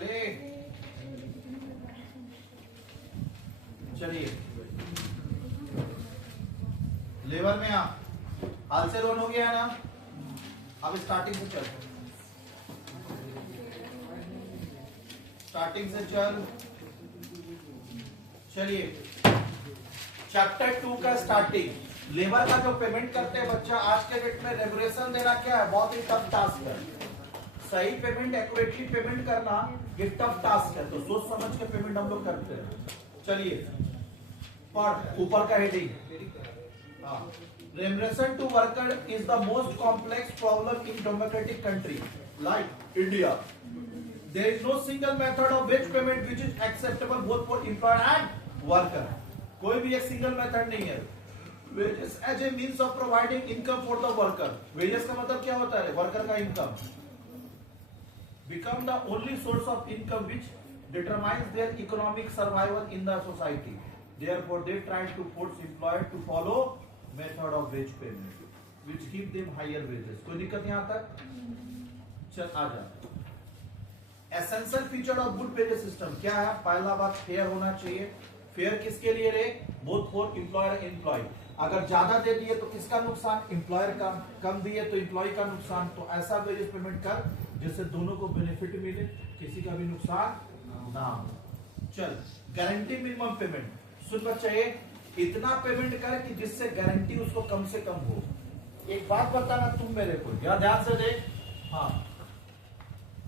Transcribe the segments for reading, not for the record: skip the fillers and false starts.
चले चलिए लेबर में आप हाल से लोन हो गया है ना। अब स्टार्टिंग से चल, स्टार्टिंग से चलिए चैप्टर 2 का स्टार्टिंग। लेबर का जो पेमेंट करते हैं बच्चा आज के डेट में रेगुलेशन देना क्या है, बहुत ही टफ टास्क है। सही पेमेंट एक्यूरेटली पेमेंट करना ये टफ टास्क है, तो सोच समझ के पेमेंट हम लोग करते हैं। चलिए पढ़ ऊपर का heading. Remuneration to worker is the most complex problem in democratic country like India. There is no single method of wage payment which is acceptable both for employer and worker. कोई भी एक सिंगल मेथड नहीं है। Wages as a means of providing income for the worker. Wages का मतलब क्या होता है, वर्कर का income. Become the only source of income which determines their economic survival in the society. Therefore, they try to force employer to follow method of wage payment, which keep them higher wages. कोई दिक्कत यहाँ तक? चल आ जा। Essential feature of good wages system क्या है? पहला बात फेयर होना चाहिए। फेयर किसके लिए रे? Both for employer employ. अगर ज्यादा दे दिए तो किसका नुकसान? एम्प्लॉयर का। कम दिए तो एम्प्लॉय का नुकसान। तो ऐसा वेजेस पेमेंट कर जिससे दोनों को बेनिफिट मिले, किसी का भी नुकसान ना हो। चल गारंटी मिनिमम पेमेंट सुन बच्चा, ये इतना पेमेंट कर कि जिससे गारंटी उसको कम से कम हो। एक बात बताना तुम मेरे को, या ध्यान से देख। हाँ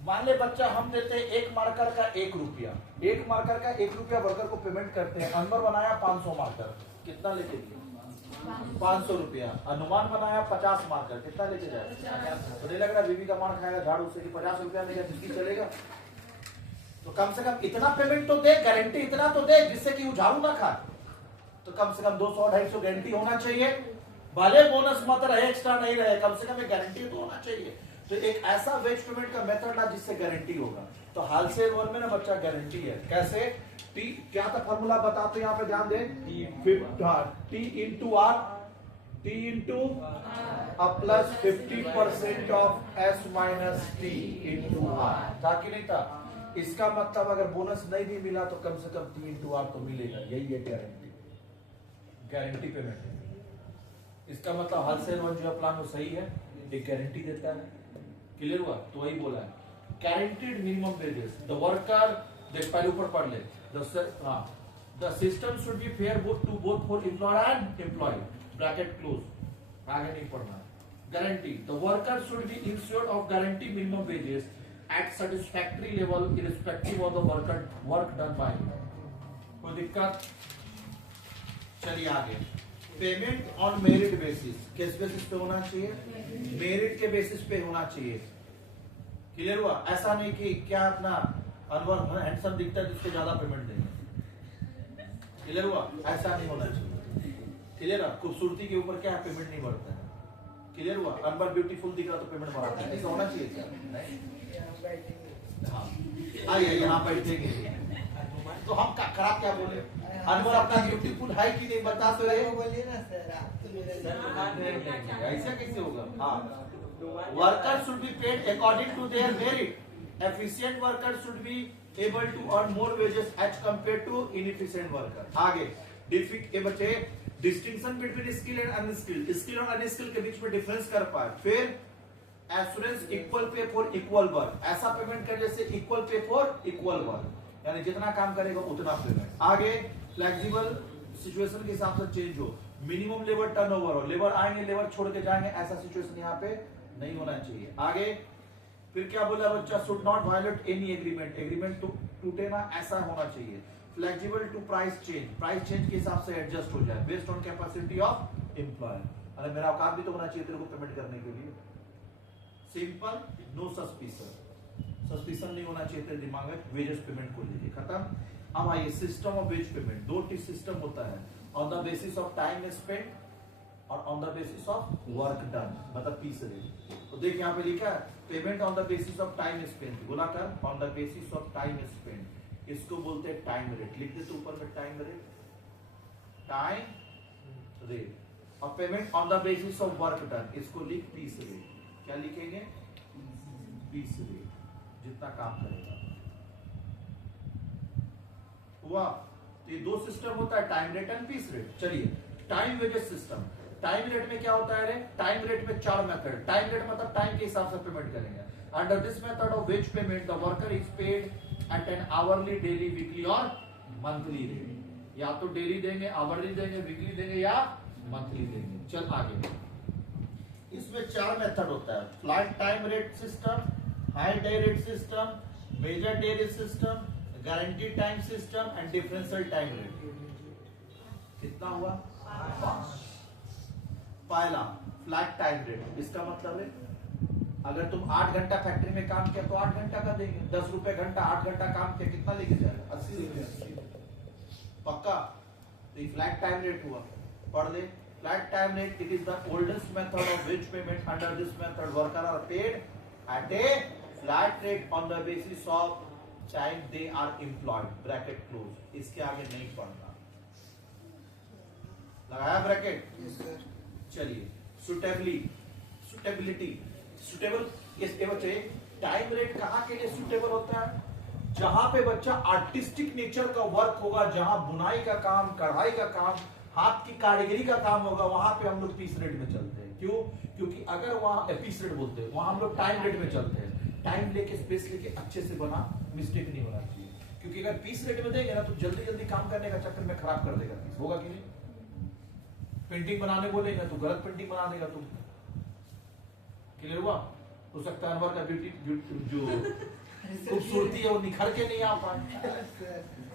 मान ले बच्चा हम देते हैं एक मार्कर का 1 रुपया, एक मार्कर का 1 रुपया वर्कर को पेमेंट करते हैं। अनवर बनाया 500 मार्कर, कितना लेके दिए? 500 रुपया। अनुमान बनाया 50 मार्कर, कितना लेके जाएगा? तो नहीं लग रहा बीबी का मार खाएगा झाड़ू से कि 50 रुपया देगा जिसकी चलेगा? तो कम से कम इतना पेमेंट तो दे, गारंटी इतना तो दे जिससे कि वो झाड़ू ना खाए। तो कम से कम 200-250 गारंटी होना चाहिए। भले बोनस मत रहे, एक्स्ट्रा नहीं रहे, कम से कम एक गारंटी तो होना चाहिए। तो एक ऐसा वेज पेमेंट का मेथड ना जिससे गारंटी होगा। तो हाल से लोन में ना बच्चा गारंटी है। कैसे? टी क्या था फॉर्मूला बता, तो यहाँ पे ध्यान दे। T into R, T into plus 50% of S minus T into R. था कि नहीं था? इसका मतलब अगर बोनस नहीं भी मिला तो कम से कम टी इंटू आर तो मिलेगा। यही है गारंटी, गारंटी पेमेंट है। इसका मतलब हाल से लोन जो प्लान वो सही है, एक गारंटी देता है। क्लियर हुआ? तो वही बोला है guaranteed minimum wages the worker. देख पहले ऊपर पढ़ ले। The system should be fair to both for employer and employ, bracket close, आगे नहीं पढ़ना। Guarantee the worker should be insured of guarantee minimum wages at satisfactory level irrespective of the worker work done by him. कोई दिक्कत? चलिए आगे। Payment on merit basis, किस basis पे होना चाहिए? मेरिट के बेसिस पे होना चाहिए। क्लियर हुआ? ऐसा नहीं कि क्या अपना अनवर हैंडसम दिखता है जिसको ज्यादा पेमेंट देंगे। क्लियर हुआ? ऐसा नहीं होना चाहिए। क्लियर है? खूबसूरती के ऊपर क्या है, पेमेंट नहीं बढ़ता है। क्लियर हुआ? अनवर ब्यूटीफुल दिख रहा तो पेमेंट बढ़ाता है, ऐसा होना चाहिए क्या? हाँ आइए यहाँ बैठेंगे तो हम खराब क्या बोले? अनवर अपना ब्यूटीफुल है कि नहीं बता तो रहे बोलिए ना सर। ऐसा कैसे होगा? हाँ worker should be paid according to their merit. Efficient worker should be able to earn more wages as compare to inefficient worker. आगे बच्चे distinction between skill and unskilled, skill और अनस्किल के बीच में डिफरेंस कर पाए। फिर assurance equal pay for equal work, ऐसा पेमेंट कर जैसे equal pay for equal work, यानी जितना काम करेगा उतना पेमेंट। आगे फ्लेक्सिबल सिचुएशन के हिसाब से चेंज हो, मिनिमम लेबर टर्नओवर हो, लेबर आएंगे लेबर छोड़ के जाएंगे, ऐसा सिचुएशन यहाँ पे नहीं होना चाहिए। आगे फिर क्या बोला बच्चा? Should not violate any agreement, agreement टूटे ना, ऐसा होना चाहिए। Flexible to price change, price change के हिसाब से एडजस्ट हो जाए based on capacity of employer. अरे मेरा औकात भी तो होना चाहिए तेरे को पेमेंट करने के लिए। सिंपल, नो सस्पिशन, सस्पिशन नहीं होना चाहिए तेरे दिमाग में वेजेस पेमेंट को लेके। खत्म। अब आइए system of wage payment. 2 system होता है, on the basis of time spent और on the basis of work done, मतलब पी से ले। तो देख यहाँ पे लिखा है payment on the basis of time spent, बोला कर on the basis of time spent, इसको बोलते हैं टाइम रेट। लिख दे तो ऊपर में टाइम रेट, टाइम रेट। और payment on the basis of work done, इसको लिख पीस रेट। क्या लिखेंगे? पीस रेट, जितना काम करेगा। हुआ। तो ये दो सिस्टम होता है, time rate and piece rate. चलिए time wages system, time rate में क्या होता है? टाइम रेट में 4 मेथड। टाइम रेट मतलब टाइम के हिसाब से पेमेंट करेंगे। Under this method of wage payment the worker is paid at an hourly, daily, weekly और मंथली रेट। या तो डेली देंगे, आवरली देंगे, वीकली देंगे या मंथली देंगे। चल आगे, इसमें 4 मेथड होता है, flat time rate system, high day rate system, measure day rate system, guarantee time system and differential time rate. कितना हुआ? 5। पहला फ्लैट टाइम रेट, इसका मतलब है अगर तुम 8 घंटा फैक्ट्री में काम किया तो 8 घंटा का देंगे। 10 रुपए घंटा, 8 घंटा काम किया कितना लेके जाएगा? 80 रुपए। पक्का? तो ये फ्लैट टाइम रेट हुआ। पढ़ ले, flat time rate, it is the oldest method of wage payment. Under this method worker are paid at a flat rate on the basis of time they are employed. Bracket close. इसके आगे नहीं पढ़ना। लगाया bracket? चलिए suitability, suitable ये बच्चे time rate कहाँ के लिए सुटेबल होता है? जहां पे बच्चा आर्टिस्टिक नेचर का वर्क होगा, जहां बुनाई का काम, कढ़ाई का काम, हाथ की कारीगरी का काम होगा, वहां पे हम लोग पीस रेट में चलते हैं। क्यों? क्योंकि अगर वहां पीस रेट बोलते हैं, वहां हम लोग टाइम रेट में चलते हैं। टाइम लेके स्पेस लेके अच्छे से बना, मिस्टेक नहीं होना चाहिए। क्योंकि अगर पीस रेट में देंगे ना तो जल्दी जल्दी काम करने का चक्कर में खराब कर देगा पीस। होगा कि नहीं? पेंटिंग बनाने बोलेगा तो गलत पेंटिंग बना देगा तुम। क्लियर हुआ? हो सकता है अनवर का ब्यूटी जो खूबसूरती है वो निखर के नहीं आ पाए।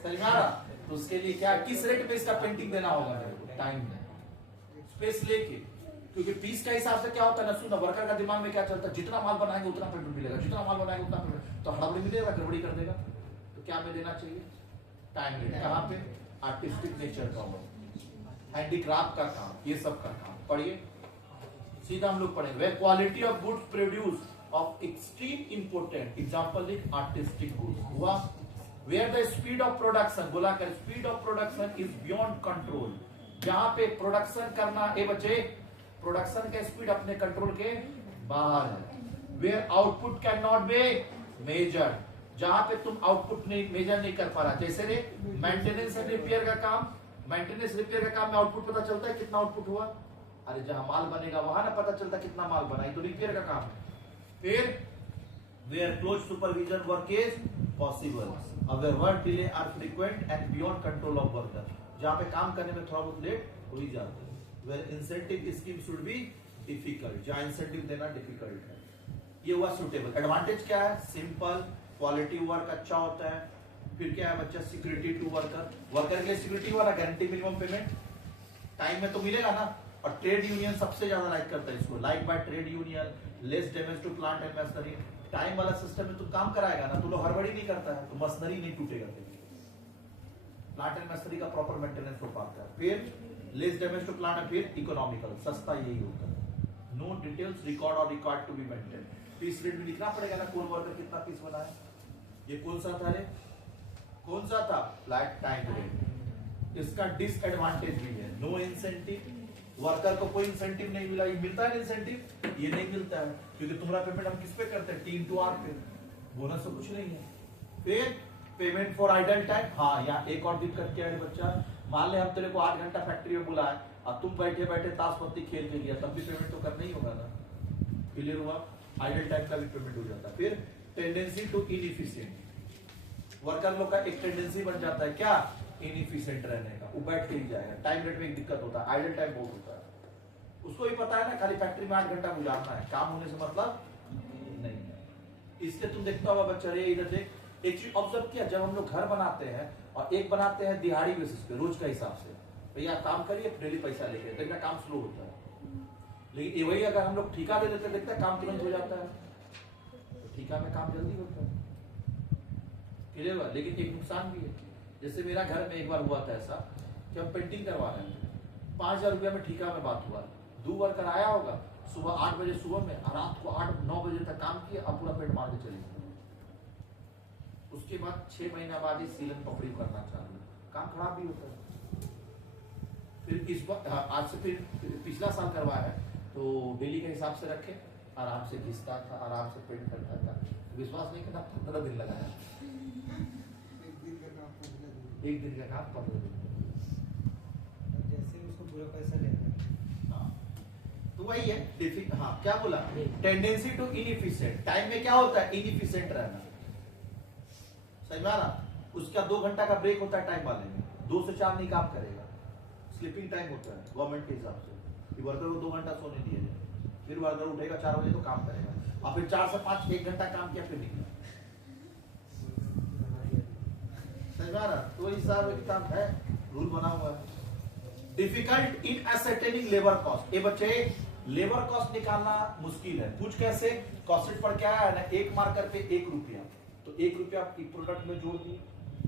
समझ में आ रहा? तो उसके लिए क्या, किस रेट पे इसका पेंटिंग देना होगा? टाइम में, स्पेस लेके। क्योंकि पीस का हिसाब से क्या होता है ना, सुन, वर्कर का दिमाग में क्या चलता है, जितना माल बनाएंगे उतना पेमेंट मिलेगा, जितना माल बनाएंगे उतना पेमेंट। तो हड़बड़ी मिलेगा, गड़बड़ी कर देगा। तो क्या में देना चाहिए? Time rate. कहाँ पे? आर्टिस्टिक नेचर का वर्क, हैंडीक्राफ्ट का काम, ये सब का काम। पढ़िए सीधा हम लोग पढ़ेंगे। Where quality of goods produce of extreme important, example एक आर्टिस्टिक गुड्स हुआ। Where the speed of production, बोला कर speed of production is beyond control. जहां पे प्रोडक्शन करना, ए बच्चे, प्रोडक्शन का स्पीड अपने कंट्रोल के बाहर है। Where output can not be measure, जहां पे तुम आउटपुट नहीं मेजर नहीं कर पा रहा। जैसे रे मेंटेनेंस एंड रिपेयर का काम, मेंटेनेंस रिपेयर का काम में आउटपुट पता चलता है कितना आउटपुट हुआ। अरे जहां माल बनेगा वहां ना पता चलता कितना माल बना, तो रिपेयर का काम है। फिर where close supervision work is possible, अगर work delay are frequent and beyond control of worker, जहां पे काम करने में थोड़ा बहुत लेट हो ही जाता है। Where incentive scheme should be difficult, जहां इंसेंटिव देना डिफिकल्ट है। ये हुआ सुटेबल। एडवांटेज क्या है? सिंपल, क्वालिटी वर्क अच्छा होता है। फिर क्या है बच्चा? सिक्योरिटी टू वर्कर, वर्कर के लिए सिक्योरिटी वाला, गारंटी मिनिमम पेमेंट टाइम में तो मिलेगा ना। और ट्रेड यूनियन सबसे ज्यादा लाइक करता है इसको, like by trade union, less damage to plant and machinery. Time वाला सिस्टम में तुम काम कराएगा ना तो लोग हड़बड़ी नहीं करता है, तो मशीनरी नहीं टूटेगा, प्लांट एंड मशीनरी का प्रॉपर मेंटेनेंस हो पाता है। फिर लेस डैमेज टू प्लांट, फिर इकोनॉमिकल, सस्ता यही होता है। नो डिटेल्स रिकॉर्ड और record to be maintain. Piece rate में लिखना पड़ेगा ना, कौन वर्कर कितना पीस बना है। ये कौन सा था रे? कौन सा था? Flat time rate. इसका डिसएडवांटेज भी है, नो इंसेंटिव, वर्कर को कोई इंसेंटिव नहीं मिला। ये मिलता है इंसेंटिव? ये नहीं मिलता है, क्योंकि तुम्हारा पेमेंट हम किस पे करते हैं? T/R पे, बोनस तो कुछ नहीं है। फिर पेमेंट फॉर आइडल टाइम, हाँ यहाँ एक और दिक्कत क्या है बच्चा, मान ले हम तेरे को 8 घंटा फैक्ट्री में बुलाए और तुम बैठे बैठे ताश पत्ती खेल के लिया, तब भी पेमेंट तो करना ही होगा ना। क्लियर हुआ? आइडल टाइम का भी पेमेंट हो जाता है। फिर टेंडेंसी टू इनएफिशिएंट, वर्कर लोग का एक टेंडेंसी बन जाता है क्या? इनएफिशिएंट रहने का, वो बैठ के ही जाएगा। टाइम रेट में एक दिक्कत होता है, आइडल टाइम बहुत होता है। उसको भी पता है ना, खाली फैक्ट्री में 8 घंटा गुजारना है, काम होने से मतलब नहीं है। इसके तुम देखता होगा बच्चा, रे इधर देख, एक चीज ऑब्जर्व किया, जब हम लोग घर बनाते हैं और एक बनाते हैं दिहाड़ी बेसिस पे, रोज का हिसाब से, भैया काम करिए डेली पैसा लेके, देखना काम स्लो होता है। लेकिन वही अगर हम लोग ठेका दे देते, देखते काम तुरंत हो जाता है, तो ठेका में काम जल्दी होता है। क्लियर हुआ? लेकिन एक नुकसान भी है। जैसे मेरा घर में एक बार हुआ था ऐसा कि हम पेंटिंग करवा रहे थे, 5,000 रुपया में ठेका में बात हुआ। 2 वर्कर आया होगा, सुबह 8 बजे सुबह में, और रात को 8-9 बजे तक काम किया, अब पूरा पेट मार के चले गए। उसके बाद 6 महीना बाद ही सीलन पकड़ी करना चालू, काम खराब भी होता है। फिर इस बार आज से फिर पिछला साल करवाया है, तो डेली के हिसाब से रखे, आराम से घिसता था, आराम से पेंट करता था। विश्वास नहीं करना, 15 दिन लगाया। 1 दिन का काम 15 दिन में। जैसे उसको पूरा पैसा लेना है। हाँ, तो वही है। हाँ, क्या बोला? Tendency to inefficient. टाइम में क्या होता है? इनएफिशिएंट रहना। सही में आ रहा? उसका 2 घंटा का ब्रेक होता है टाइम वाले में, 2 से 4 नहीं काम करेगा। स्लीपिंग टाइम होता है गवर्नमेंट के हिसाब से कि वर्कर को 2 घंटा सोने दिया जाए, फिर वर्कर उठेगा 4 बजे तो काम करेगा, और फिर 4 से 5 1 घंटा काम किया फिर निकला। समझ में आ रहा? तो हिसाब किताब है, रूल बना हुआ है। Difficult in ascertaining labour cost. ये बच्चे लेबर कॉस्ट निकालना मुश्किल है। पूछ कैसे? कॉस्ट पर क्या है ना, 1 मार्कर पे 1 रुपया, तो 1 रुपया प्रोडक्ट में जोड़ दिए,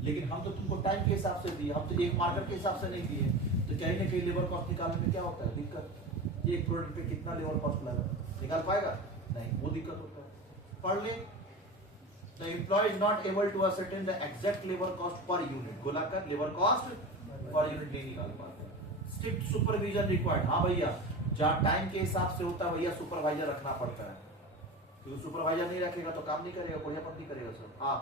लेकिन हम तो तुमको टाइम के हिसाब से दिए, हम तो 1 मार्कर के हिसाब से नहीं दिए, तो कहीं ना कहीं लेबर कॉस्ट निकालने में क्या होता है? दिक्कत। एक प्रोडक्ट पे कितना लेबर कॉस्ट लगा, निकाल पाएगा? नहीं, वो दिक्कत होता है। पढ़ ले। The employee is not able to ascertain the exact labor cost per unit. गोलाकर लेबर कॉस्ट पर यूनिट नहीं निकाल पाते। Strict supervision required. हाँ भैया, जहाँ टाइम के हिसाब से होता है भैया सुपरवाइजर रखना पड़ता है, क्योंकि सुपरवाइजर नहीं रखेगा तो काम नहीं करेगा, बढ़िया पत्नी करेगा सर। हाँ,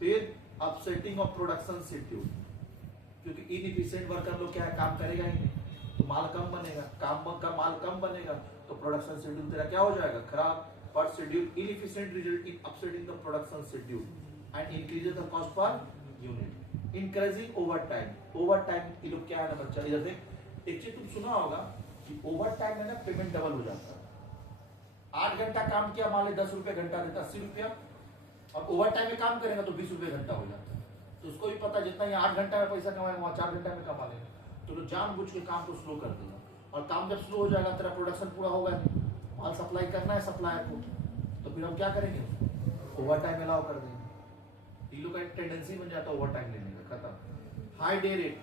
फिर अपसेटिंग ऑफ प्रोडक्शन शेड्यूल, क्योंकि इनएफिशिएंट वर्कर लोग क्या है, काम करेगा ही नहीं, तो माल कम बनेगा, माल कम बनेगा तो प्रोडक्शन शेड्यूल तेरा क्या हो जाएगा? खराब। Per schedule inefficient result in upsetting the production schedule and increases the cost per unit. Increasing overtime. Overtime ये लोग क्या है ना बच्चा, इधर देख, एक चीज तुम सुना होगा कि ओवरटाइम में ना पेमेंट डबल हो जाता है। 8 घंटा काम किया, मान ले 10 रुपए घंटा देता, 80 रुपया, और ओवरटाइम में काम करेगा तो 20 रुपए घंटा हो जाता है। तो उसको भी पता जितना ये 8 घंटा में पैसा कमाएगा वहां 4 घंटा में कमा लेगा, तो लोग जानबूझ के काम को स्लो कर देगा, और काम जब स्लो हो जाएगा तेरा प्रोडक्शन पूरा होगा नहीं, माल सप्लाई करना है सप्लायर को, तो फिर हम क्या करेंगे? ओवर टाइम अलाउ कर देंगे। ये लोग का एक टेंडेंसी बन जाता है ओवर टाइम लेने का, खत्म। High day rate.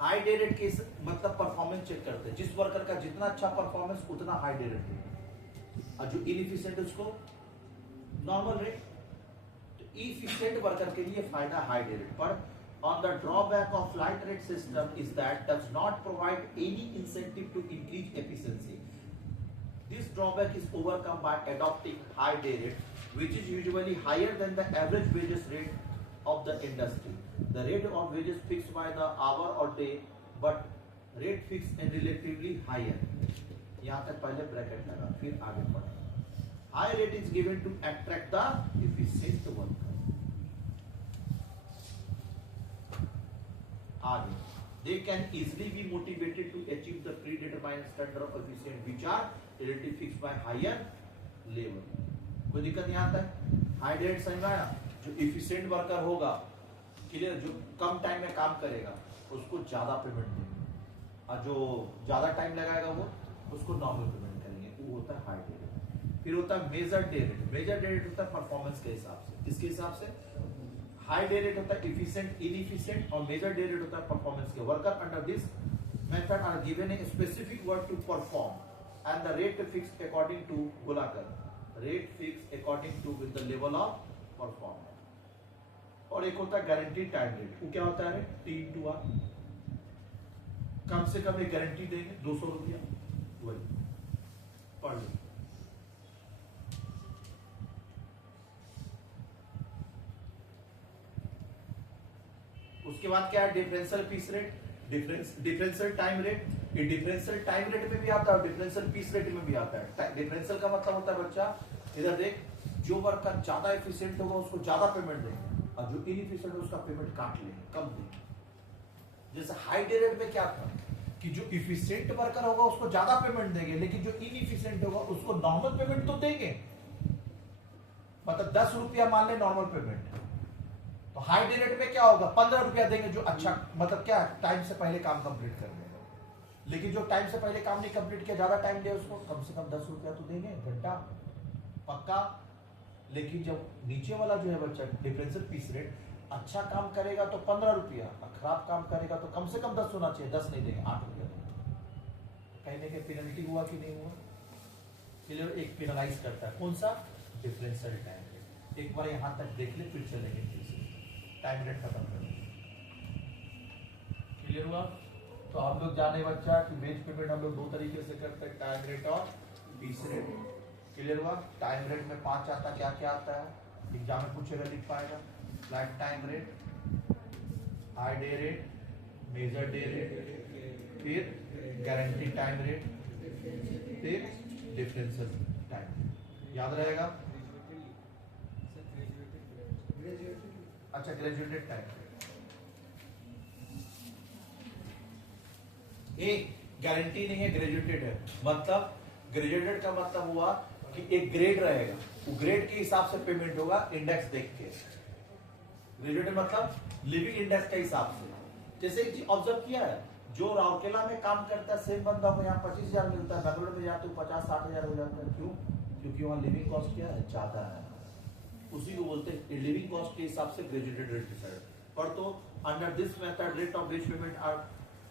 High day rate के मतलब परफॉर्मेंस चेक करते हैं, जिस वर्कर का जितना अच्छा परफॉर्मेंस उतना हाई डे रेट देंगे, और जो इनएफिशिएंट उसको नॉर्मल रेट। तो इफिशिएंट वर्कर के लिए फायदा हाई डे रेट पर। On the drawback of flight rate system is that does not provide any incentive to increase efficiency. This drawback is overcome by adopting high day rate, which is usually higher than the average wages rate of the industry. The rate of wages fixed by the hour or day, but rate fixed and relatively higher. यहाँ तक पहले bracket लगा, फिर आगे बढ़ा। High rate is given to attract the efficient worker. आगे, they can easily be motivated to achieve the predetermined standard of efficient which are relatively fixed by higher labor. कोई दिक्कत नहीं आता है? हाई रेट समझ आया? जो इफिशिएंट वर्कर होगा, क्लियर, जो कम टाइम में काम करेगा उसको ज्यादा पेमेंट देंगे, और जो ज्यादा टाइम लगाएगा वो उसको नॉर्मल पेमेंट करेंगे, वो होता है हाई डे रेट। फिर होता है measure day rate. Measure day rate होता है परफॉर्मेंस के हिसाब से। किसके हिसाब से? हाई डे रेट होता है इफिशिएंट, इनएफिशिएंट, और मेजर डे रेट होता है परफॉर्मेंस के। Worker under this method are given a specific work to perform and the rate fixed according to, बोलाकर rate fixed according to with the level of performance. और एक होता है guaranteed time rate. वो क्या होता है? T/R, कम से कम एक गारंटी देंगे 200 रुपया, वही पढ़ लो। उसके बाद क्या है? Differential piece rate, differential time rate. ये डिफरेंशियल टाइम रेट में भी आता है, डिफरेंशियल पीस रेट में भी आता है। डिफरेंशियल का मतलब होता है बच्चा, इधर देख, जो वर्कर ज्यादा एफिशिएंट होगा उसको ज्यादा पेमेंट देंगे, और जो इनएफिशिएंट है उसका पेमेंट काट लेंगे, कम देंगे। जैसे हाई डे रेट में क्या था कि जो इफिशिएंट वर्कर होगा उसको ज्यादा पेमेंट देंगे, लेकिन जो इनएफिशिएंट होगा उसको नॉर्मल पेमेंट तो देंगे। मतलब 10 रुपया मान ले नॉर्मल पेमेंट, तो हाई डे रेट में क्या होगा? 15 रुपया देंगे, जो अच्छा मतलब क्या टाइम से पहले काम कंप्लीट कर देगा। लेकिन जो टाइम से पहले काम नहीं कंप्लीट किया, ज्यादा टाइम दे उसको कम से कम 10 रुपया तो देंगे घंटा पक्का। लेकिन जब नीचे वाला जो है बच्चा डिफरेंशियल पीस रेट, अच्छा काम करेगा तो 15 रुपया, खराब काम करेगा तो कम से कम 10 होना चाहिए, 10 नहीं देंगे, 8 रुपया देंगे। कहने के पेनल्टी हुआ कि नहीं हुआ? चलिए, एक पेनलाइज करता है, कौन सा? Differential time rate. एक बार यहां तक देख ले, फिर चलेंगे टाइम रेट खत्म कर। क्लियर हुआ? तो हम लोग जाने बच्चा कि वेज पेमेंट हम लोग 2 तरीके से करते हैं, टाइम रेट और पीस रेट। क्लियर हुआ? टाइम रेट में 5 आता, क्या क्या आता है? एग्जाम में पूछेगा, लिख पाएगा। Flat time rate, high day rate, measure day rate, फिर गारंटी टाइम रेट, फिर डिफरेंशियल टाइम। याद रहेगा? अच्छा, ग्रेजुएटेड टाइम। ये गारंटी नहीं है, ग्रेजुएटेड है। मतलब ग्रेजुएटेड का मतलब हुआ कि एक ग्रेड रहेगा, वो ग्रेड के हिसाब से पेमेंट होगा इंडेक्स देख के। ग्रेजुएटेड मतलब लिविंग इंडेक्स के हिसाब से। जैसे एक चीज ऑब्जर्व किया है, जो राउरकेला में काम करता है सेम बंदा को यहाँ 25,000 मिलता है, बेंगलोर में जाते 50-60,000 हो जाता है। क्यों? क्योंकि वहाँ लिविंग कॉस्ट क्या है, ज्यादा है। उसी को बोलते हैं लिविंग कॉस्ट के हिसाब से ग्रेजुएटेड रेट डिसाइड। पर तो under this method rate of wage payment are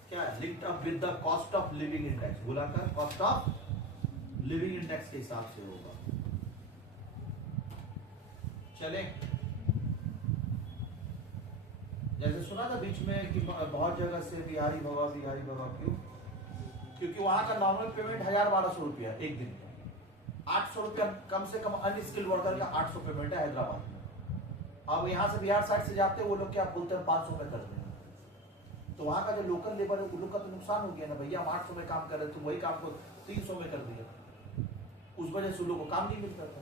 क्या है, linked up with the cost of living index. बुलाकर कॉस्ट ऑफ लिविंग इंडेक्स के हिसाब से होगा। चले, जैसे सुना था बीच में कि बहुत जगह से बिहारी भगा। क्यों? क्योंकि वहां का नॉर्मल पेमेंट 1,000-1,200 रुपया एक दिन का। 800 रुपया कम से कम अनस्किल्ड वर्कर का 800 पेमेंट है हैदराबाद में। अब यहाँ से बिहार साइड से जाते हैं वो लोग क्या बोलते हैं 500 में कर देंगे। तो वहां का जो लोकल लेबर है उन लोग का तो नुकसान हो गया ना भैया। हम 800 में काम कर रहे थे, वही काम को 300 में कर दिया। उस वजह से उन लोग को काम नहीं मिलता था।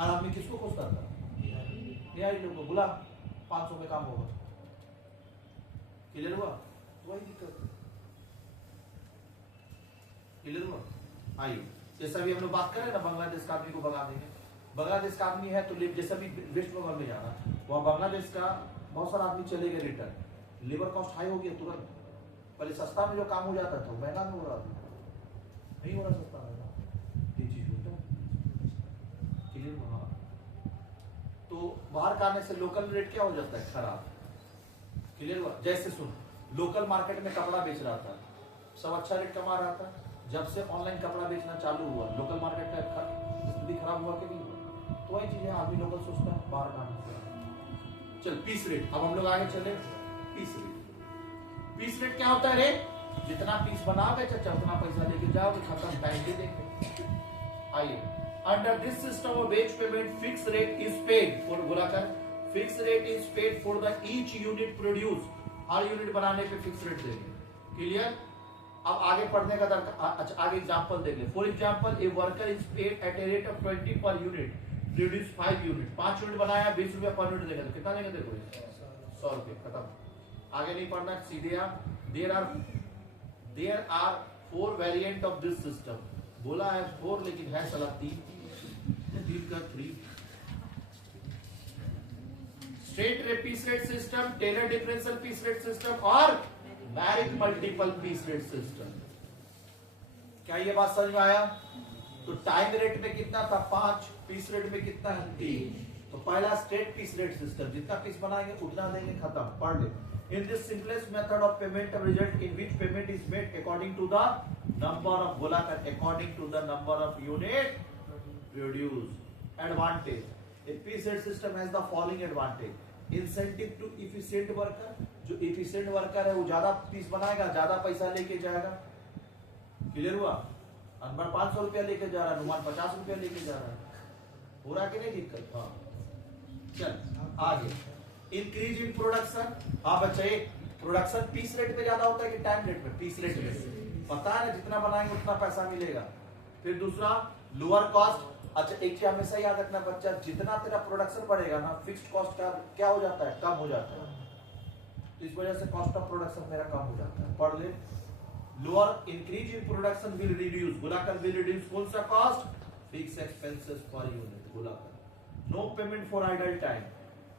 हर आदमी किसको खोजता था? बिहारी लोग को। बुला 500 में काम होगा। क्लियर हुआ? वही दिक्कत है। क्लियर हुआ? आइए, जैसा भी हम लोग बात करें ना, बांग्लादेश का आदमी को भगा देंगे। बांग्लादेश का आदमी है तो जैसा भी वेस्ट बंगाल में जाना, वहाँ बांग्लादेश का बहुत सारा आदमी चले गए रिटर्न। लेबर कॉस्ट हाई हो गया तुरंत। पहले सस्ता में जो काम हो जाता था महंगा में हो रहा था, नहीं हो रहा सस्ता में। ये चीज होता है। क्लियर हुआ? तो बाहर का आने से लोकल रेट क्या हो जाता है, खराब। क्लियर हुआ? जैसे सुन, लोकल मार्केट में कपड़ा बेच रहा था, सब अच्छा रेट कमा रहा था। जब से ऑनलाइन कपड़ा बेचना चालू हुआ, लोकल मार्केट का स्थिति खराब हुआ कि नहीं हुआ? तो वही चीज है, आदमी लोकल सोचता है बाहर का आने। चल पीस रेट, अब हम लोग आगे चले। पीस रेट, पीस रेट क्या होता है रे? जितना पीस बनाओगे चाचा उतना पैसा लेके जाओगे, खत्म, टाइम दे देंगे। आइए, under this system of wage payment fix rate is paid for, बुलाकर fix rate is paid for the each unit produce. हर यूनिट बनाने पे फिक्स रेट देंगे। क्लियर? अब आगे पढ़ने का दरकार। अच्छा, आगे एग्जांपल देख ले। For example, a worker is paid at a rate of 20 per unit, produce 5 unit. 5 unit बनाया, 20 रुपया पर यूनिट देगा। तो कितना देगा? देखो 100 रुपये। खत्म, आगे नहीं पढ़ना, सीधे आप। There are 4 variant of this system. बोला है 4 लेकिन है साला 3 का 3। Straight rate piece rate system, Taylor differential piece rate system और Merrick multiple piece rate system. क्या ये बात समझ में आया? तो टाइम रेट में कितना था 5, पीस रेट में कितना है 3। तो पहला स्ट्रेट पीस रेट सिस्टम, जितना पीस बनाएंगे उतना देंगे, खत्म। पढ़ ले। In this simplest method of payment result in which payment is made according to the number of, बोला कर, according to the number of unit produced. Advantage, a piece rate system has the following advantage. Incentive to efficient worker, जो efficient worker है वो ज्यादा piece बनाएगा, ज्यादा पैसा लेके जाएगा। क्लियर हुआ? अनवर 500 रुपया लेके जा रहा है, अनुमान 50 रुपया लेके जा रहा है। हो रहा कि नहीं दिक्कत? हाँ, चल आगे। Increase in production. हाँ बच्चा, प्रोडक्शन पीस रेट पे ज्यादा होता है कि टाइम रेट में? पीस रेट में। पता है ना, जितना बनाएंगे उतना पैसा मिलेगा। फिर दूसरा, लोअर कॉस्ट। अच्छा, एक चीज हमेशा याद रखना बच्चा, जितना तेरा प्रोडक्शन बढ़ेगा ना, फिक्स्ड कॉस्ट का क्या हो जाता है, कम हो जाता है। तो इस वजह से कॉस्ट ऑफ प्रोडक्शन मेरा कम हो जाता है। पढ़ ले। Lower increase in production will reduce, बुलाकर विल रिड्यूस कौन सा cost? Fix expenses per unit. बुलाकर no payment for idle time.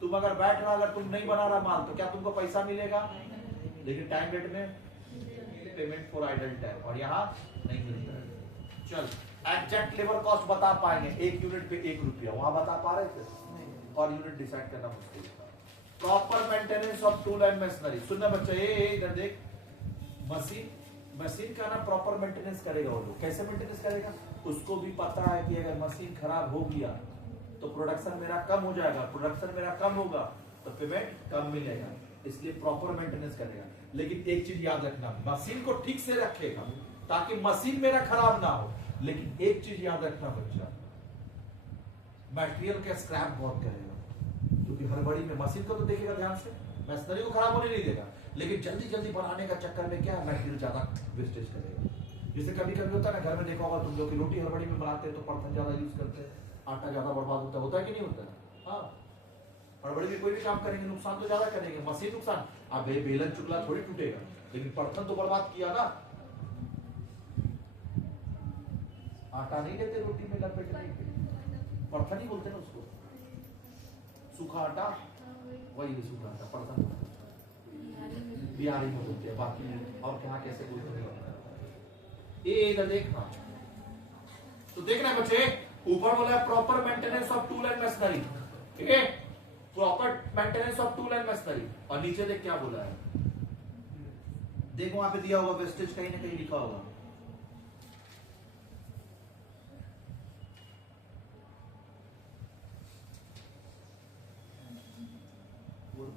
तुम अगर बैठ रहा, अगर तुम नहीं बना रहा माल तो क्या तुमको पैसा मिलेगा? लेकिन टाइम रेट में पेमेंट फॉर आइडल टाइम, और यहाँ नहीं मिलता है। चल, एग्जैक्ट लेबर कॉस्ट बता पाएंगे, 1 यूनिट पे 1 रुपया, वहां बता पा रहे थे? और यूनिट डिसाइड करना मुश्किल है। Proper maintenance of tool and machinery. सुनना बच्चा, ये इधर देख, मशीन का ना प्रॉपर मेंटेनेंस करेगा वो लोग। कैसे मेंटेनेंस करेगा? उसको भी पता है कि अगर मशीन खराब हो गया तो प्रोडक्शन मेरा कम हो जाएगा, प्रोडक्शन मेरा कम होगा तो पेमेंट कम मिलेगा, इसलिए प्रॉपर मेंटेनेंस करेगा। लेकिन एक चीज याद रखना, मशीन को ठीक से रखेगा ताकि मशीन मेरा खराब ना हो। लेकिन एक चीज याद रखना बच्चा, मटेरियल का स्क्रैप बहुत करेगा, क्योंकि हड़बड़ी में मशीन को तो देखेगा ध्यान से, मैशनरी को खराब होने नहीं देगा, लेकिन जल्दी जल्दी बनाने का चक्कर में क्या मटेरियल ज्यादा वेस्टेज करेगा। जैसे कभी कभी होता है ना, घर में देखा होगा तुम लोग की रोटी हड़बड़ी में बनाते हैं तो बर्तन ज्यादा यूज करते हैं, आटा ज्यादा बर्बाद होता है कि नहीं होता है? हाँ, हड़बड़ी में कोई भी काम करेंगे नुकसान तो ज्यादा करेंगे, मशीन नुकसान, अब बेलन चुगला थोड़ी टूटेगा, लेकिन बर्तन तो बर्बाद किया ना। आटा नहीं लेते रोटी में लपेटने के, बर्तन ही बोलते हैं ना उसको, सूखा आटा, वही सूखा आटा बर्तन बिहारी में बोलते हैं, बाकी और कहाँ कैसे बोलते हैं ये इधर देखना। तो देखना है बच्चे, ऊपर बोला है proper maintenance of tool and machinery, ठीक है, proper maintenance of tool and machinery, और नीचे देख क्या बोला है, देखो वहां पे दिया होगा वेस्टेज, कहीं ना कहीं लिखा होगा।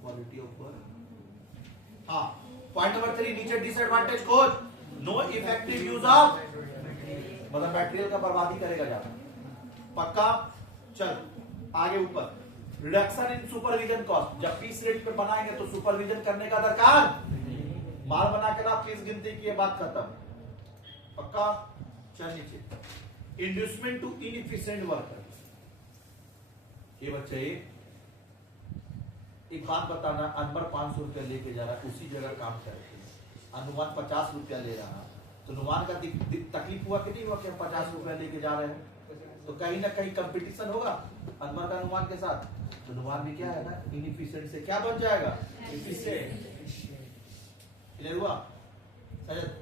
Quality of work. हाँ, पॉइंट नंबर 3 नीचे डिसएडवांटेज खोज, नो इफेक्टिव यूज ऑफ, मतलब मटेरियल का बर्बादी करेगा ज्यादा, पक्का। चल आगे ऊपर, रिडक्शन इन सुपरविजन कॉस्ट, जब पीस रेट पे बनाएंगे तो सुपरविजन करने का दरकार, माल बना के ना पीस गिनती की बात खत्म, पक्का। चल नीचे, इंड्यूसमेंट टू इनएफिशिएंट वर्कर। ये बच्चे एक बात बताना, अनवर 500 रुपया लेके जा रहा है, उसी जगह काम करते हैं, अनुमान 50 रुपया ले रहा है, तो नुमान का तकलीफ हुआ कि नहीं हुआ कि हम 50 रुपया लेके जा रहे हैं, तो कहीं ना कहीं कंपटीशन होगा अनवर का नुमान के साथ, तो नुमान भी क्या है ना, इनएफिशिएंट से क्या बन जाएगा, एफिशिएंट। क्लियर हुआ?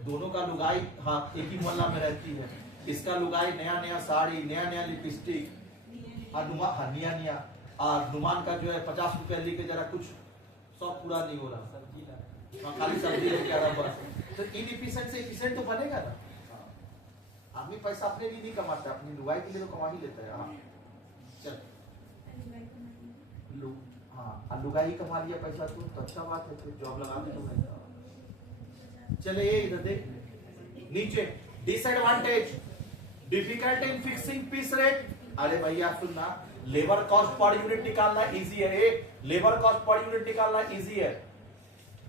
दोनों का लुगाई हाँ एक ही मोहल्ला में रहती है, इसका लुगाई नया नया साड़ी, नया नया लिपस्टिक, और नुमान का जो है 50 रुपया लेके जरा कुछ सब पूरा नहीं हो रहा, खाली सब्जी लेके आ रहा बस, तो इनएफिशिएंट से एफिशिएंट तो बनेगा ना। आदमी पैसा अपने लिए नहीं कमाता, अपनी लुगाई के लिए तो कमा ही लेता है। हाँ चल, हाँ लुगाई कमा लिया पैसा तो अच्छा बात है, फिर जॉब लगा दे तो। चले ये इधर देख, नीचे disadvantage, difficult in fixing piece rate. अरे भैया सुनना, लेबर कॉस्ट पर यूनिट निकालना इजी है, लेबर कॉस्ट पर यूनिट निकालना इजी है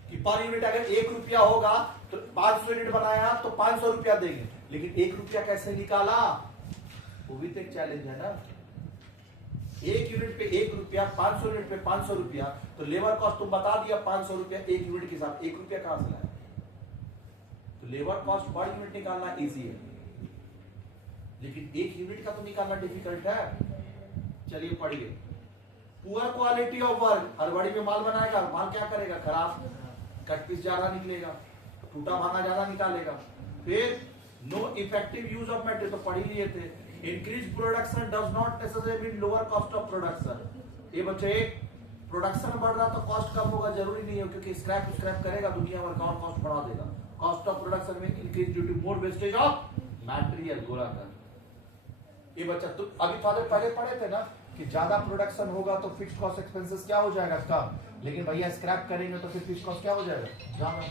कि पर यूनिट अगर 1 रुपया होगा तो 500 यूनिट बनाया तो 500 रुपया देंगे, लेकिन 1 रुपया कैसे निकाला, वो भी तो एक चैलेंज है ना। 1 यूनिट पे 1 रुपया, 500 यूनिट पे 500 रुपया, तो लेबर कॉस्ट तुम बता दिया 500 रुपया 1 यूनिट के साथ, 1 रुपया कहां से लाया, तो लेबर कॉस्ट पर यूनिट निकालना इजी है, लेकिन 1 यूनिट का तो निकालना डिफिकल्ट है। चलिए पढ़िए, पुअर क्वालिटी ऑफ वर्क, हड़बड़ी में माल बनाएगा, माल क्या करेगा, खराब, कट पीस ज्यादा निकलेगा, टूटा भागा ज्यादा निकालेगा। फिर no effective use of material, तो पढ़ ही लिए थे, increase production does not necessarily mean lower cost of production. ये बच्चे प्रोडक्शन बढ़ रहा तो कॉस्ट कम होगा जरूरी नहीं है, क्योंकि स्क्रैप करेगा दुनिया भर का और कॉस्ट बढ़ा देगा। कॉस्ट ऑफ प्रोडक्शन में increase due to more wastage of material. गोला कर ये बच्चा तो अभी पहले पढ़े थे ना कि ज्यादा प्रोडक्शन होगा तो फिक्स्ड कॉस्ट एक्सपेंसेस क्या हो जाएगा कम, लेकिन भैया स्क्रैप करेंगे तो फिर फिक्स्ड कॉस्ट क्या हो जाएगा ज्यादा।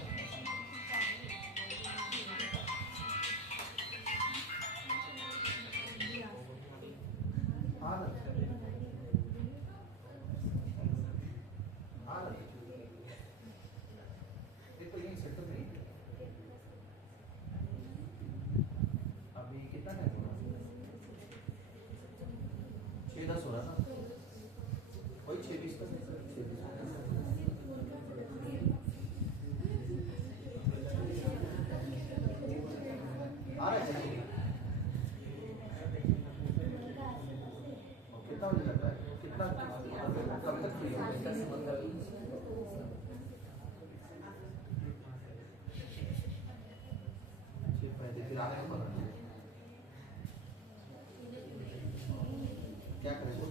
क्या करेंगे,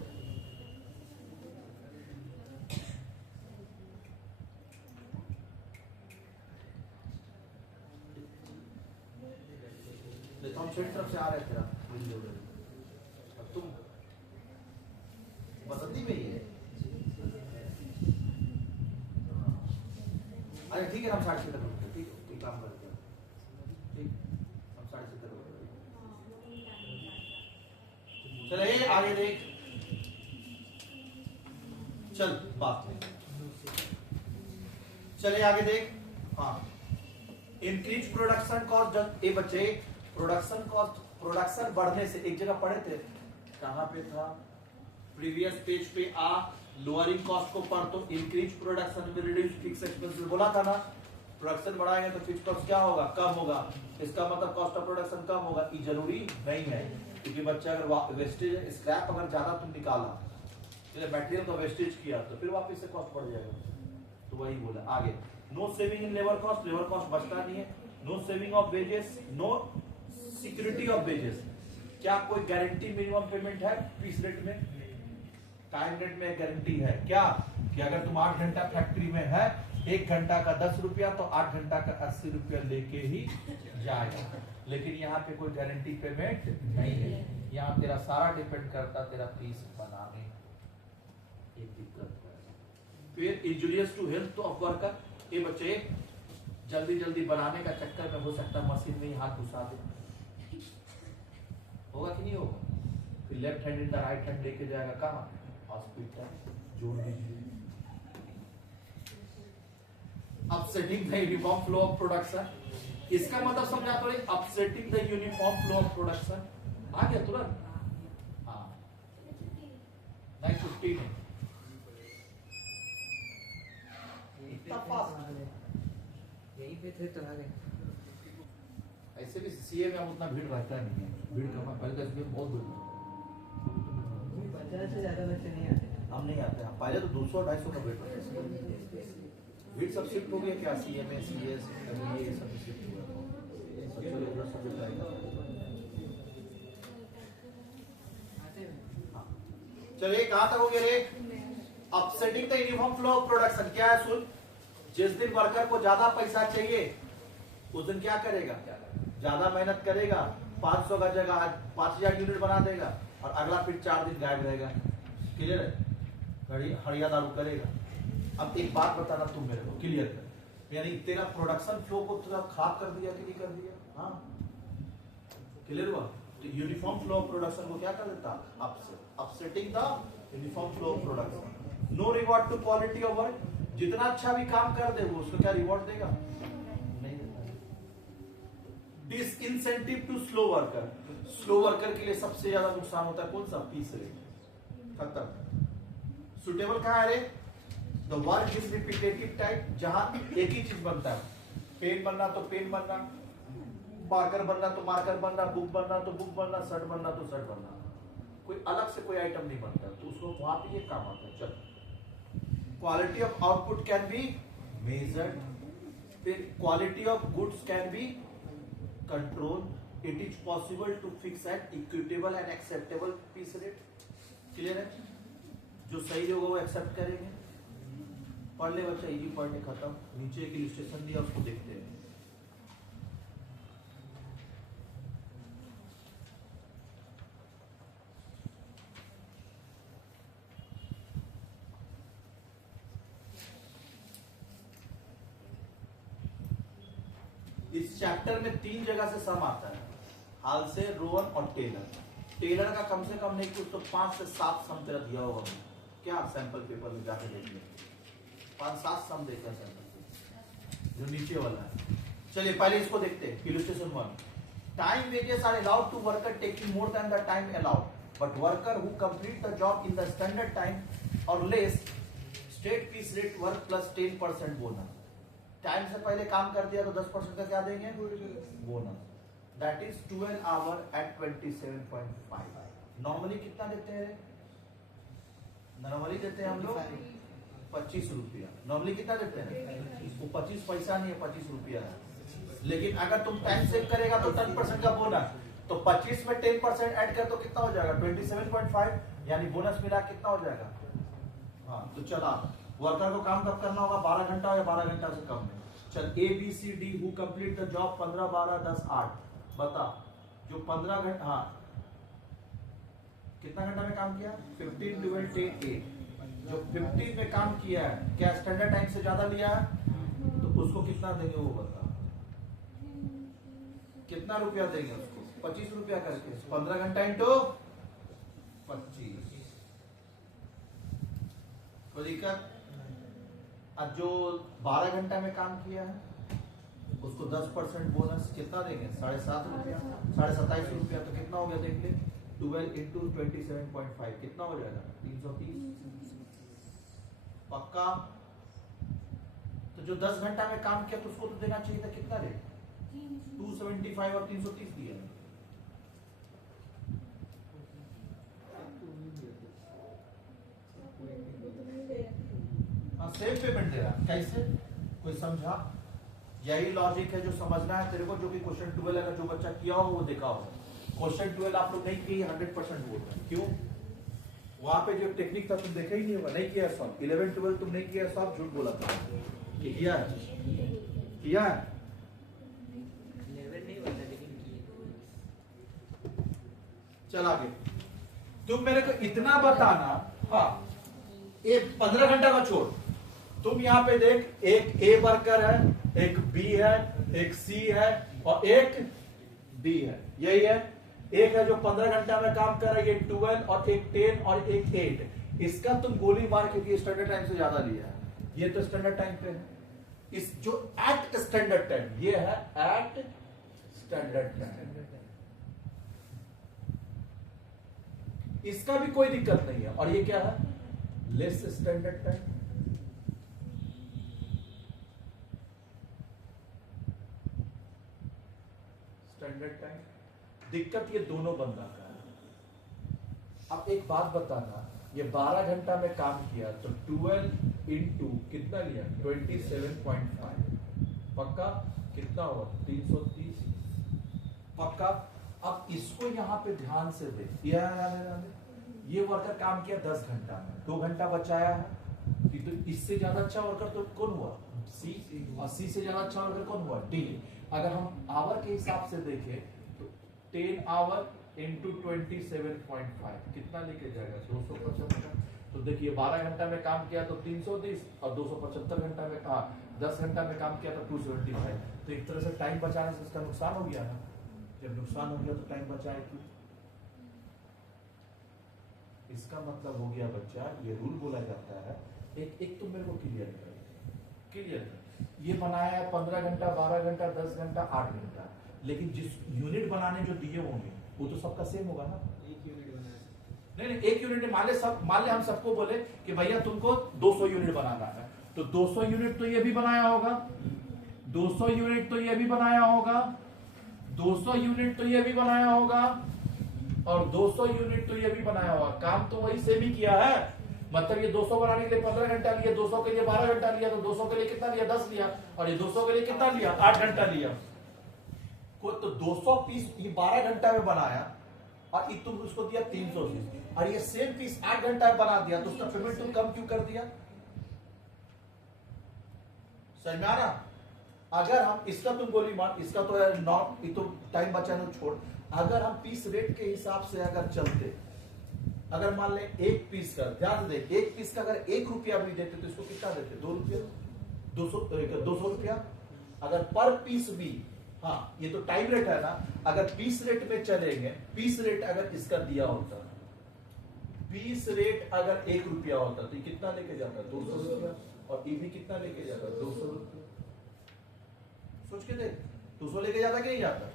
हम छठी तरफ से आ रहे थे, अब तुम बसंती में ही है। अरे ठीक है, हम 7:30 तक, ठीक है, काम करते हैं, ठीक, हम 7:30 चले आगे देख। चल बात चले आगे देख। हाँ, इंक्रीज प्रोडक्शन कॉस्ट। ये बच्चे प्रोडक्शन कॉस्ट, प्रोडक्शन बढ़ने से एक जगह पढ़े थे, कहां पे था, प्रीवियस पेज पे आ, लोअरिंग कॉस्ट को पढ़ तो इंक्रीज प्रोडक्शन में रिड्यूस फिक्स एक्सपेंसेस बोला था ना। प्रोडक्शन बढ़ाएंगे तो फिक्स कॉस्ट क्या होगा, कम होगा। इसका मतलब कॉस्ट ऑफ प्रोडक्शन कम होगा। ये जरूरी नहीं है, क्योंकि बच्चा अगर वेस्टेज स्क्रैप अगर ज्यादा तुम निकाला, मटेरियल का वेस्टेज किया, तो फिर वापस से कॉस्ट बढ़ जाएगा। तो वही बोला आगे, no saving in labour cost, labour cost बचता नहीं है। No saving of wages, no security of wages. क्या कोई गारंटी मिनिमम पेमेंट है पीस रेट में, टाइम रेट में गारंटी है क्या, कि अगर तुम 8 घंटा फैक्ट्री में है, 1 घंटा का 10 रुपया, तो 8 घंटा का 80 रुपया लेके ही जाएगा। लेकिन यहाँ पे कोई गारंटी पेमेंट नहीं है, यहाँ तेरा सारा डिपेंड करता तेरा पीस बनाने। एक दिक्कत है। फिर injurious to health of worker. ये बच्चे जल्दी जल्दी बनाने का चक्कर में हो सकता है मशीन में ही हाथ घुसा दे, होगा कि नहीं होगा। फिर left hand in the right hand लेके जाएगा कहाँ, हॉस्पिटल। जोड़ दीजिए। Upsetting the uniform flow of production, इसका मतलब समझा तो नहीं, upsetting the uniform flow of production. आ गया तुरंत। हाँ, नहीं छुट्टी नहीं, इतना फास्ट। यहीं पे थे तो आ गए। ऐसे भी सीए में अब उतना भीड़ रहता नहीं है, भीड़ कम है। पहले तो इसमें बहुत भीड़ था। 50 से ज्यादा बच्चे नहीं आते। हम नहीं आते हैं, पहले तो 200-250 का भीड़ रहता है। भीड़ सब शिफ्ट हो गया क्या, सीएमए, सीएस, एमबीए, ये सब शिफ्ट हो गया। बच्चों लोग उधर सब जाएगा। चलिए कहां तक हो गया रे, upsetting the uniform flow of production. क्या है सुन, जिस दिन वर्कर को ज्यादा पैसा चाहिए उस दिन क्या करेगा, ज्यादा मेहनत करेगा, 500 का जगह 5000 यूनिट बना देगा, और अगला फिर 4 दिन गायब रहेगा। क्लियर है, हड़िया दारू करेगा। अब एक बात बताना तुम मेरे को क्लियर कर, यानी तेरा प्रोडक्शन फ्लो को थोड़ा खराब कर दिया कि नहीं कर दिया। हाँ, क्लियर हुआ। तो यूनिफॉर्म फ्लो ऑफ प्रोडक्शन को क्या कर देता, upsetting the uniform flow of production. No reward to quality of work, जितना अच्छा भी काम कर दे वो उसको क्या रिवॉर्ड देगा, नहीं देता। Disincentive to slow worker, slow worker के लिए सबसे ज्यादा नुकसान होता है कौन सा, पीस रेट खत्म। सुटेबल कहाँ है रे, the work is repetitive type, जहां एक ही चीज बनता है, पेन बनना तो पेन बनना, मार्कर बनना तो मार्कर बनना, बुक बनना तो बुक बनना, शर्ट बनना तो शर्ट बनना, कोई अलग से कोई आइटम नहीं बनता, तो उसको वहां पे ये काम आता है। चल, quality of output can be measured, फिर quality of goods can be control, it is possible to fix at equitable and acceptable piece rate. Clear है, जो सही होगा वो एक्सेप्ट करेंगे। पढ़ ले बच्चा, इजी पढ़ने खत्म। नीचे एक इलस्ट्रेशन दिया उसको देखते हैं। इस चैप्टर में 3 जगह से सम आता है, हाल से, रोहन और टेलर। टेलर का कम से कम नहीं कुछ तो 5 से 7 सम तेरा दिया होगा, क्या सैंपल पेपर में जाके देख ले, 5-7 सम देखा सैंपल जो नीचे वाला है। चलिए पहले इसको देखते हैं, illustration 1। Time wages are allowed to worker taking more than the time allowed, but worker who complete the job in the standard time और less state piece rate work plus 10% bonus. टाइम से पहले काम कर दिया तो 10% का क्या देंगे, bonus. That is 12 hour at 27.5। Normally कितना देते हैं, नॉर्मली देते हैं हम लोग 25 रुपया। नॉर्मली कितना देते हैं, वो 25 पैसा नहीं है, 25 रुपया है। लेकिन अगर तुम टाइम सेव करेगा तो 10% का बोनस, तो 25 में 10% ऐड कर तो कितना हो जाएगा, 27.5, यानी बोनस मिला कितना हो जाएगा। हाँ तो चला, वर्कर को काम कब करना होगा, 12 घंटा या 12 घंटा से कम में। चल A B C D who complete the job 15, 12, 10, 8। बता, जो 15 घंटा, हाँ कितना घंटा में काम किया, 15 डिवाइड 8। जो 15 में काम किया है, क्या स्टैंडर्ड टाइम से ज्यादा लिया है, तो उसको कितना देंगे वो बता, कितना रुपया देंगे उसको, 25 रुपया करके। 15 घंटा इंटू 25, कोई दिक्कत। आज जो 12 घंटा में काम किया है उसको 10% बोनस कितना देंगे? 7.5 रुपया, 27.5 रुपया। तो कितना हो गया देख ले, 12 इंटू 27.5 कितना हो जाएगा? 330। पक्का? तो जो 10 घंटा में काम किया तो उसको तो देना चाहिए था कितना रेट? 275 और 330 दिया। हाँ सेम पेमेंट दे रहा। कैसे? कोई समझा? यही लॉजिक है जो समझना है तेरे को, जो कि क्वेश्चन 12 अगर जो बच्चा किया हो वो देखा हो। क्वेश्चन 12 आप लोग नहीं किए 100% बोल रहे हैं। क्यों? वहां पे जो टेक्निक था तुम देखा ही नहीं होगा, नहीं किया सॉल्व। 11 12 तुम नहीं किया सॉल्व, झूठ बोला था। किया है? किया है? चल आगे। तुम मेरे को इतना बताना, हाँ एक 15 घंटा का छोड़, तुम यहाँ पे देख, एक ए वर्कर है, एक बी है, एक सी है और एक डी है। यही है। एक है जो 15 घंटा में काम कर रहा है, ये 12 और एक 10 और एक 8। इसका तुम गोली मार क्योंकि स्टैंडर्ड टाइम से ज्यादा लिया है। ये तो स्टैंडर्ड टाइम पे है। इस जो एट स्टैंडर्ड टाइम, ये है एट स्टैंडर्ड टाइम। इसका भी कोई दिक्कत नहीं है। और ये क्या है? Less standard time. Standard time. दिक्कत ये दोनों बंदा का है। अब एक बात बताना, ये 12 घंटा में काम किया तो 12 इंटू कितना लिया? 27.5। पक्का? कितना हुआ? 330। पक्का? अब इसको यहां पे ध्यान से दे। ये वर्कर काम किया 10 घंटा में, 2 घंटा बचाया है। तो इससे ज्यादा अच्छा वर्कर तो कौन हुआ? सी। और सी से ज्यादा अच्छा वर्कर कौन हुआ? डी। अगर हम आवर के हिसाब से देखें तो 10 आवर इंटू 27.5 कितना लेके जाएगा? 275। तो देखिए 12 घंटा में काम किया तो 330 और 275 घंटा में 10 घंटा में काम किया तो 275। तो एक तरह से टाइम बचाने से उसका नुकसान हो गया ना। जब नुकसान हो गया तो टाइम बचाए क्यों? इसका मतलब हो गया बच्चा, ये रूल बोला जाता है। एक तुम मेरे को क्लियर कर। ये बनाया है 15 घंटा, 12 घंटा, 10 घंटा, 8 घंटा। लेकिन जिस यूनिट बनाने जो दिए होंगे वो तो सबका सेम होगा ना। एक यूनिट बनाया। नहीं, एक यूनिट। मान ले हम सबको बोले कि भैया तुमको 200 यूनिट बनाना है, तो 200 यूनिट तो ये भी बनाया होगा, 200 यूनिट तो ये भी बनाया होगा, 200 यूनिट तो ये भी बनाया होगा और 200 यूनिट तो ये भी बनाया होगा। काम तो वही सेम ही किया है। मतलब ये 200 बनाने के लिए 15 घंटा लिया, 200 के लिए 12 घंटा लिया, तो 200 के लिए कितना लिया? 10 लिया। और ये 200 के लिए कितना लिया? 8 घंटा लिया। तो 200 पीस ये 12 घंटा में बनाया और तुम उसको दिया 300 पीस, और ये सेम पीस 8 घंटा में बना दिया, तो उसका पेमेंट तुम कम क्यों कर दिया? समझ में आ रहा? अगर हम इसका तुम गोली मार, इसका तो है नॉट, ये तो टाइम बचाने छोड़। अगर हम पीस रेट के हिसाब से अगर चलते, अगर मान ले एक पीस का, ध्यान दे, एक पीस का अगर 1 रुपया भी देते तो इसको कितना देते? 2 रुपया, 200 रुपया। अगर पर पीस भी, हाँ ये तो टाइम रेट है ना। अगर पीस रेट में चलेंगे, पीस रेट अगर इसका दिया होता, पीस रेट अगर 1 रुपया होता तो ये कितना लेके जाता? 200 रुपया। और ये भी कितना लेके जाता? 200 रुपया। सोच के देख, 200 लेके जाता कि नहीं जाता?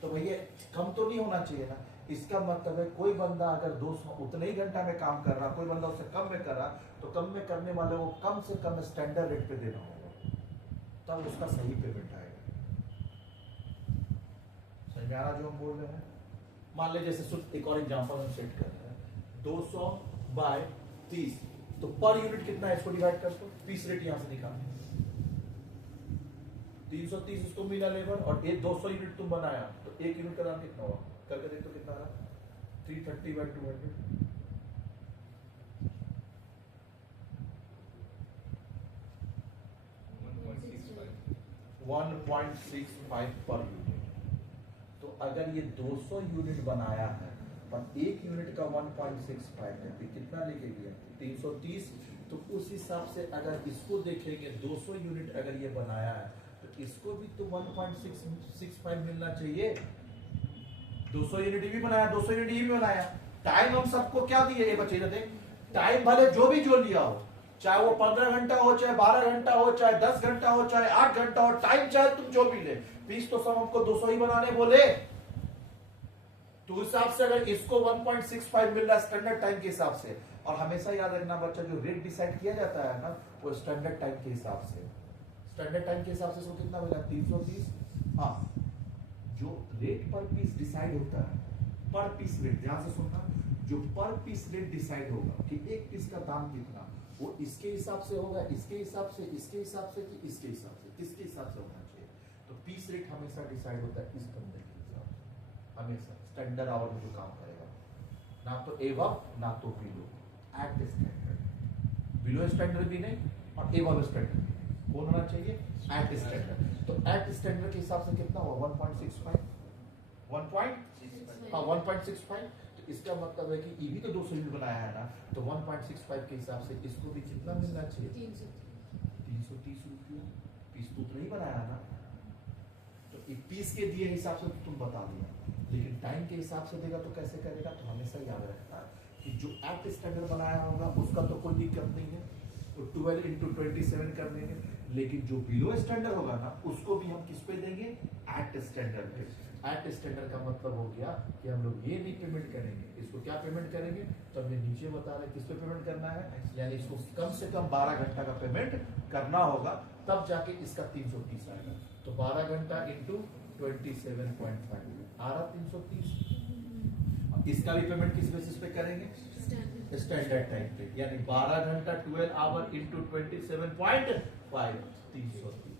तो भैया कम तो नहीं होना चाहिए ना। इसका मतलब है कोई बंदा अगर 200 उतने ही घंटा में काम कर रहा, कोई बंदा उससे कम में कर रहा, तो कम में करने वाले को कम से कम स्टैंडर्ड रेट पे देना होगा, तब उसका सही पेमेंट आएगा। समझ में आ रहा जो हम बोल रहे हैं? मान ले जैसे एक और एग्जांपल हम सेट कर रहे हैं, 200 बाय 30, तो पर यूनिट कितना है इसको डिवाइड कर दो। पीस रेट यहां से निकाल, 330 उसको मिला लेबर, और एक 200 यूनिट तुम बनाया, तो 1 यूनिट का दाम कितना हुआ? करके देख तो कितना रहा? 330 बाय 200, 1.65 पर यूनिट। तो अगर ये 200 यूनिट बनाया है और 1 यूनिट का 1.65 है, तो कितना लेके गया? 330। तो उस हिसाब से अगर इसको देखेंगे, 200 यूनिट अगर ये बनाया है तो इसको भी तो 1.65 मिलना चाहिए। 200 यूनिट भी बनाया, 200 यूनिट भी बनाया। टाइम हम सबको क्या दिए ये बच्चे? टाइम भले जो भी जो लिया हो, चाहे वो 15 घंटा हो, चाहे 12 घंटा हो, चाहे 10 घंटा हो, चाहे 8 घंटा हो, टाइम चाहे तुम जो भी ले, फीस तो सब हमको 200 ही बनाने बोले। तो उस हिसाब से अगर इसको 1.65 मिल रहा है स्टैंडर्ड टाइम के हिसाब से, और हमेशा याद रखना बच्चा, जो रेट डिसाइड किया जाता है ना, वो स्टैंडर्ड टाइम के हिसाब से, स्टैंडर्ड टाइम के हिसाब से इसको कितना मिला 330। हाँ, जो रेट पर पीस डिसाइड होता है, पर पीस रेट, ध्यान से सुनना, जो पर पीस रेट डिसाइड होगा कि एक पीस का दाम कितना, वो इसके हिसाब से होगा, इसके हिसाब से, इसके हिसाब से, कि इसके हिसाब से, किसके हिसाब से होना चाहिए। तो पीस रेट हमेशा डिसाइड होता है इस बंदे के हिसाब से, हमेशा स्टैंडर्ड आवर में जो काम करेगा, ना तो एवब ना तो below, at standard, below standard भी नहीं और एवब स्टैंडर्ड भी नहीं, कौन होना चाहिए, एट स्टैंडर्ड। तो एट स्टैंडर्ड के हिसाब से कितना हुआ 1.65, 1.65। तो इसका मतलब है कि ये भी तो 200 यूनिट बनाया है ना, तो 1.65 के हिसाब से इसको भी कितना मिलना चाहिए 330 रुपये। पीस तो उतना ही बनाया ना, तो पीस के दिए हिसाब से तो तुम बता दिया, लेकिन टाइम के हिसाब से देगा तो कैसे करेगा। तो हमेशा याद रखना कि जो एक्ट स्टैंडर्ड बनाया होगा उसका तो कोई दिक्कत नहीं है, तो 12 into 27 कर देंगे, लेकिन जो बिलो स्टैंडर्ड होगा ना उसको भी हम किस पे देंगे, एक्ट स्टैंडर्ड पे। एक्ट स्टैंडर्ड का मतलब हो गया कि हम लोग ये नहीं पेमेंट करेंगे, इसको क्या पेमेंट करेंगे, तो हमें नीचे बता रहे किस पे पेमेंट करना है, यानी इसको कम से कम 12 घंटा का पेमेंट करना होगा, तब जाके इसका 330 आएगा। तो 12 घंटा इंटू 27.5 आ रहा 330। इसका भी पेमेंट किस बेसिस पे करेंगे, स्टैंडर्ड टाइम पे, यानी 12 घंटा 12 आवर इंटू 27.5 330।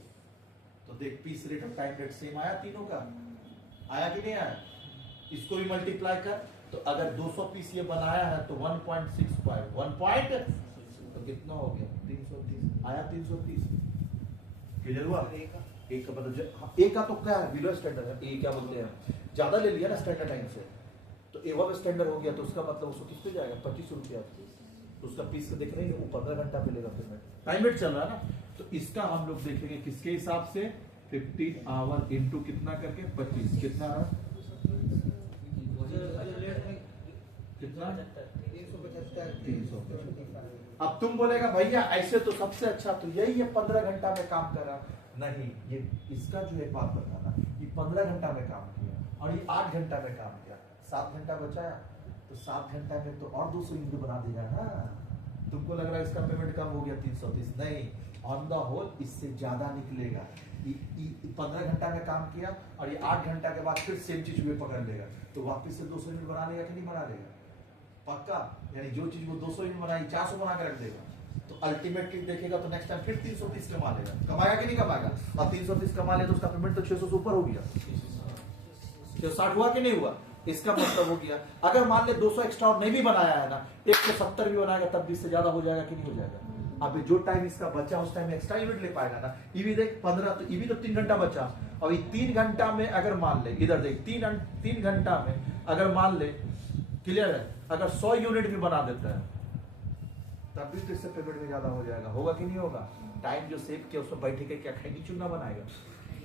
तो देख पीस रेट और टाइम रेट सेम आया तीनों का, आया कि नहीं आया। इसको भी मल्टीप्लाई कर, तो अगर 200 पीस ये बनाया है तो 1.65 तो कितना हो गया 330, आया 330। क्लियर हुआ। एक का मतलब हाँ, एक का तो क्या है बिलो स्टैंडर्ड है, ए क्या बोलते हैं, ज्यादा ले लिया ना स्टैंडर्ड टाइम से, तो एवब स्टैंडर्ड हो गया, तो उसका मतलब उसको किस पे जाएगा 25 रुपया। तो उसका पीस देख रहे हैं वो 15 घंटा मिलेगा पेमेंट, टाइम रेट चल रहा है ना। तो इसका हम लोग देखेंगे किसके हिसाब से, 15 आवर इंटू कितना करके 25, कितना है कितना 375। अब तुम बोलेगा भैया ऐसे तो सबसे अच्छा तो यही है 15 घंटा में काम कर रहा, नहीं, ये इसका जो एक बात बताना, ये 15 घंटा में काम किया और ये 8 घंटा में काम किया, 7 घंटा बचाया, तो 7 घंटा में तो और 200 यूनिट बना देगा ना। तुमको लग रहा है इसका पेमेंट कम हो गया 330, नहीं, ऑन द होल इससे ज्यादा निकलेगा। 15 घंटा में काम किया और ये 8 घंटा के बाद फिर सेम चीज हुए पकड़ लेगा, तो वापस से 200 यूनिट बना लेगा कि नहीं बना लेगा, पक्का। यानी जो चीज वो 200 यूनिट बनाई 400 बना के रख देगा, तो अल्टीमेटली देखेगा तो नेक्स्ट टाइम फिर 330 कमा लेगा, कमाएगा कि नहीं कमाएगा। और 330 कमा ले तो उसका पेमेंट तो 600 से ऊपर हो गया, 60 हुआ कि नहीं हुआ। इसका मतलब हो गया अगर मान ले 200 एक्स्ट्रा और नहीं भी बनाया है ना, 170 भी बनाएगा तब भी इससे ज्यादा हो जाएगा कि नहीं हो जाएगा। अब जो टाइम इसका बचा उस टाइम एक्स्ट्रा यूनिट ले पाएगा ना। ये भी देख 15, तो ये भी तो 3 घंटा बचा, और ये 3 घंटा में अगर मान ले, इधर देख 3 घंटा में अगर मान ले, क्लियर है, अगर 100 यूनिट भी बना देता है तब भी तो इससे पेमेंट में ज्यादा हो जाएगा, होगा कि नहीं होगा। टाइम जो सेव किया उसमें बैठे के क्या खैनी चुना बनाएगा,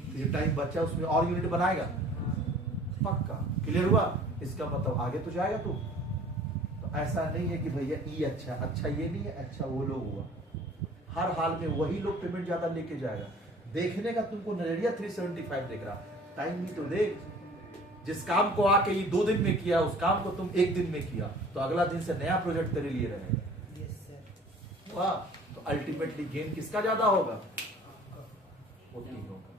तो ये टाइम बचा उसमें और यूनिट बनाएगा पक्का। क्लियर हुआ। इसका मतलब आगे तो जाएगा तू। तो ऐसा नहीं है कि भैया ये अच्छा ये नहीं है, अच्छा वो लोग हुआ, हर हाल में वही लोग पेमेंट ज्यादा लेके जाएगा। देखने का तुमको नजरिया 375 देख रहा, टाइम भी तो देख। जिस काम को आके ये 2 दिन में किया उस काम को तुम 1 दिन में किया, तो अगला दिन से नया प्रोजेक्ट तेरे लिए रहेगा। वाह, तो अल्टीमेटली गेन किसका ज्यादा होगा, वो तीनों का।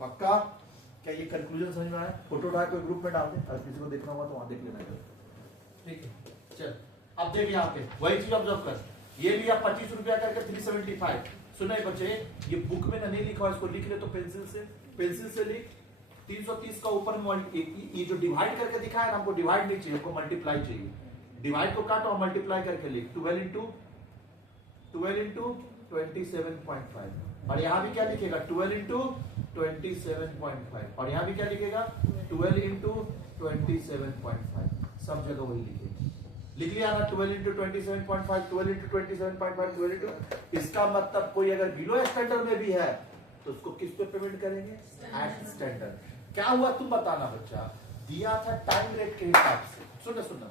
पक्का। क्या ये कंक्लूजन समझ में आया। फोटो उठा के ग्रुप में डाल दे, अगर किसी को देखना होगा तो वहां देख लेना। ठीक है, चल अब देख यहाँ पे वही चीज ऑब्जर्व कर, ये लिया 25 रुपया करके 375। सुना बच्चे, ये बुक में ना नहीं लिखा, इसको लिख ले तो पेंसिल से लिख। 330 का ऊपर में ये जो डिवाइड करके दिखाया ना, हमको डिवाइड नहीं चाहिए, हमको मल्टीप्लाई चाहिए। डिवाइड को काटो और मल्टीप्लाई करके लिख, 12 into 27.5। और यहाँ भी क्या लिखेगा 12 into 27.5, और यहाँ भी क्या लिखेगा 12 into 27.5, सब जगह वही लिखेगा। लिख लिया ना 12 into 27.5, 12 into 27.5, 12 into। इसका मतलब कोई अगर बिलो स्टैंडर्ड में भी है तो उसको किस पे पेमेंट करेंगे, एट स्टैंडर्ड। क्या हुआ तुम बताना बच्चा, दिया था टाइम रेट के हिसाब से। सुनना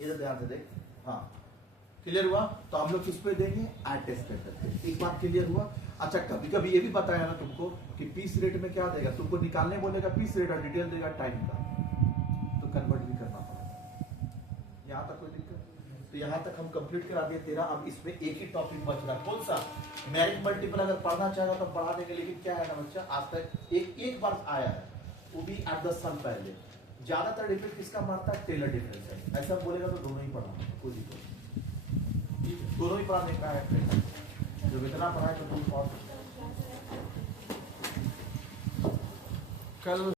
इधर ध्यान से देख, हाँ क्लियर हुआ? तो हम लोग किस पे देंगे? अटेस्टेड पे। एक बात क्लियर हुआ? अच्छा, कभी कभी ये भी बताया ना तुमको कि पीस रेट में क्या देगा, तुमको निकालने बोलेगा पीस रेट और डिटेल देगा टाइम का, तो कन्वर्ट भी करना पड़ेगा। यहाँ तक कोई दिक्कत? तो यहाँ तक हम कंप्लीट करा दिए 13। अब इसमें एक ही टॉपिक बच रहा, कौन सा? Merit multiple. अगर पढ़ना चाहेगा तो पढ़ा देंगे, लेकिन क्या है ना बच्चा, आज तक एक बार आया है, वो भी 8-10 साल पहले। ज्यादातर डिफरेंस किसका मारता है? टेलर डिफरेंस है। ऐसा बोलेगा तो दोनों ही पढ़ा, कोई दिक्कत नहीं। दोनों ही पढ़ाने का है, जब इतना पढ़ा है तो तुम और कल